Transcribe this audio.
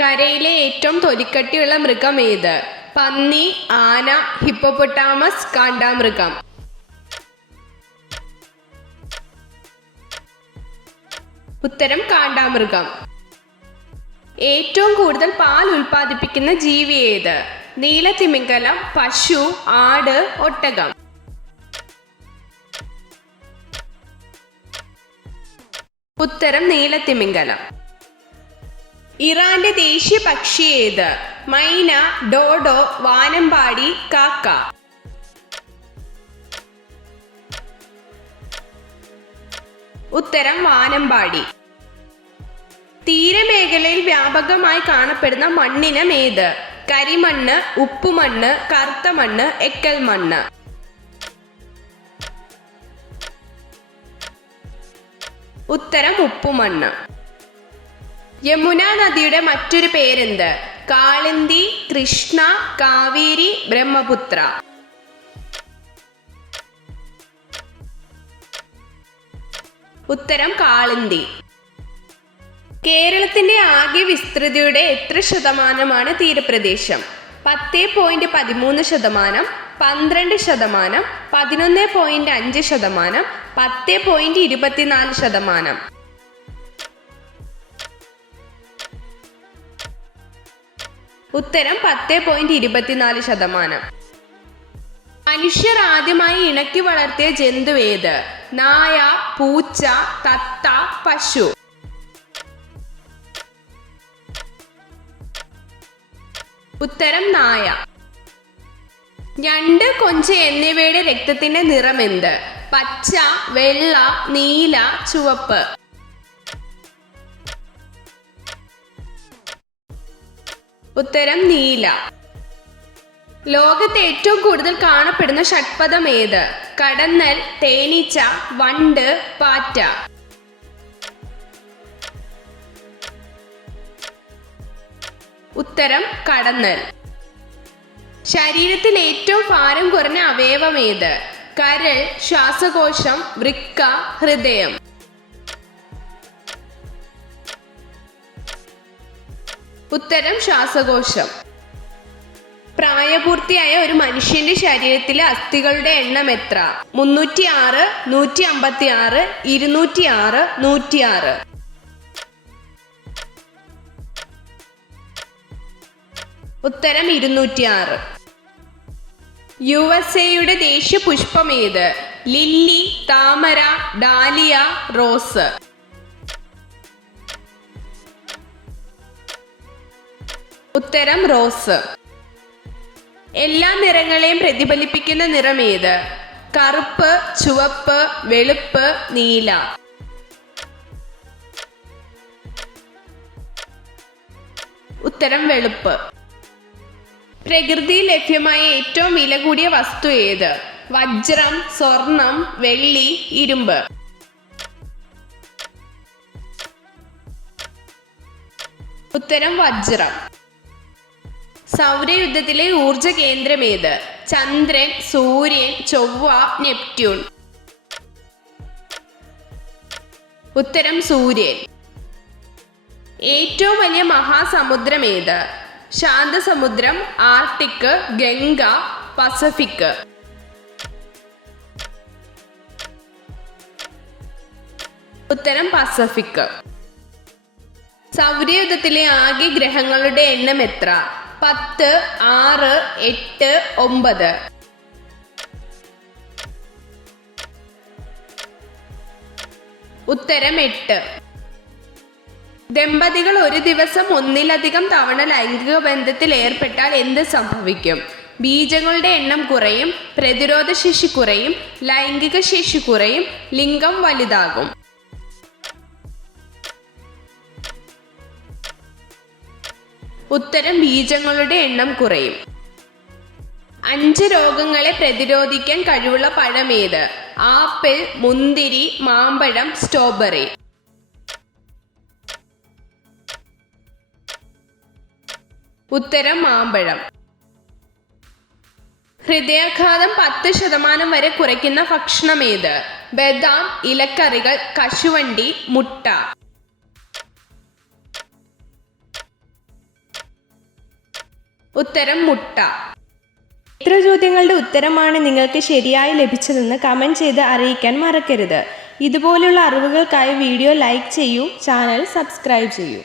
കരയിലെ ഏറ്റവും തൊലിക്കട്ടിയുള്ള മൃഗം ഏത്? പന്നി, ആന, ഹിപ്പോപ്പൊട്ടാമസ്, കാണ്ടാമൃഗം. ഉത്തരം കാണ്ടാമൃഗം. ഏറ്റവും കൂടുതൽ പാൽ ഉൽപ്പാദിപ്പിക്കുന്ന ജീവി ഏത്? നീലത്തിമിംഗലം, പശു, ആട്, ഒട്ടകം. ഉത്തരം നീലത്തിമിംഗലം. ഇറാന്റെ ദേശീയ പക്ഷി ഏത്? മൈന, ഡോഡോ, വാനമ്പാടി, കാക്ക. ഉത്തരം വാനമ്പാടി. തീരമേഖലയിൽ വ്യാപകമായി കാണപ്പെടുന്ന മണ്ണിനം ഏത്? കരിമണ്ണ്, ഉപ്പുമണ്ണ്, കറുത്ത മണ്ണ്, എക്കൽ മണ്ണ്. ഉത്തരം ഉപ്പുമണ്ണ്. യമുന നദിയുടെ മറ്റൊരു പേരെന്ത്? കാളിന്തി, കൃഷ്ണ, കാവേരി, ബ്രഹ്മപുത്ര. ഉത്തരം കാളിന്തി. കേരളത്തിന്റെ ആകെ വിസ്തൃതിയുടെ എത്ര ശതമാനമാണ് തീരപ്രദേശം? 10.13%, 12%, 11.5%, 10.24%. ഉത്തരം 10.24%. മനുഷ്യർ ആദ്യമായി ഇണക്കി വളർത്തിയ ജന്തു ഏത്? നായ, പൂച്ച, തത്ത, പശു. ഉത്തരം നായ. ഞണ്ട്, കൊഞ്ച് എന്നിവയുടെ രക്തത്തിന്റെ നിറം എന്ത്? പച്ച, വെള്ള, നീല, ചുവപ്പ്. ഉത്തരം നീല. ലോകത്ത് ഏറ്റവും കൂടുതൽ കാണപ്പെടുന്ന ഷഡ്പദം ഏത്? കടന്നൽ, തേനീച്ച, വണ്ട്, പാറ്റ. ഉത്തരം കടന്നൽ. ശരീരത്തിൽ ഏറ്റവും ഭാരം കുറഞ്ഞ അവയവം ഏത്? കരൾ, ശ്വാസകോശം, വൃക്ക, ഹൃദയം. ഉത്തരം ശ്വാസകോശം. പ്രായപൂർത്തിയായ ഒരു മനുഷ്യന്റെ ശരീരത്തിലെ അസ്ഥികളുടെ എണ്ണം എത്ര? 306, 156, 206, 106. ഉത്തരം 206. USA ദേശീയ പുഷ്പം ഏത്? ലില്ലി, താമര, ഡാലിയ, റോസ്. ഉത്തരം റോസ്. എല്ലാ നിറങ്ങളെയും പ്രതിഫലിപ്പിക്കുന്ന നിറം ഏത്? കറുപ്പ്, ചുവപ്പ്, വെളുപ്പ്, നീല. ഉത്തരം വെളുപ്പ്. പ്രകൃതിയിൽ ലഭ്യമായ ഏറ്റവും വില കൂടിയ വസ്തു ഏത്? വജ്രം, സ്വർണം, വെള്ളി, ഇരുമ്പ്. ഉത്തരം വജ്രം. സൗരയുദ്ധത്തിലെ ഊർജ കേന്ദ്രം ഏത്? ചന്ദ്രൻ, സൂര്യൻ, ചൊവ്വ, നെപ്റ്റ്യൂൺ. ഉത്തരം സൂര്യൻ. ഏറ്റവും വലിയ മഹാസമുദ്രം ഏത്? ശാന്തസമുദ്രം, ആർട്ടിക്, ഗംഗ, പസഫിക്. ഉത്തരം പസഫിക്. സൗരയൂഥത്തിലെ ആകെ ഗ്രഹങ്ങളുടെ എണ്ണം എത്ര? 10, 6, 8, 9. ഉത്തരം 8. ദമ്പതികൾ ഒരു ദിവസം ഒന്നിലധികം തവണ ലൈംഗിക ബന്ധത്തിൽ ഏർപ്പെട്ടാൽ എന്ത് സംഭവിക്കും? ബീജങ്ങളുടെ എണ്ണം കുറയും, പ്രതിരോധശേഷി കുറയും, ലൈംഗിക ശേഷി കുറയും, ലിംഗം വലുതാകും. ഉത്തരം ബീജങ്ങളുടെ എണ്ണം കുറയും. 5 രോഗങ്ങളെ പ്രതിരോധിക്കാൻ കഴിവുള്ള പഴം ഏത്? ആപ്പിൾ, മുന്തിരി, മാമ്പഴം, സ്ട്രോബെറി. ഉത്തരം മാമ്പഴം. ഹൃദയാഘാതം 10% വരെ കുറയ്ക്കുന്ന ഭക്ഷണം ഏത്? ബദാം, ഇലക്കറികൾ, കശുവണ്ടി, മുട്ട. ഉത്തരം മുട്ട. എത്ര ചോദ്യങ്ങളുടെ ഉത്തരമാണ് നിങ്ങൾക്ക് ശരിയായി ലഭിച്ചതെന്ന് കമൻറ്റ് ചെയ്ത് അറിയിക്കാൻ മറക്കരുത്. ഇതുപോലുള്ള അറിവുകൾക്കായി വീഡിയോ ലൈക്ക് ചെയ്യൂ, ചാനൽ സബ്സ്ക്രൈബ് ചെയ്യൂ.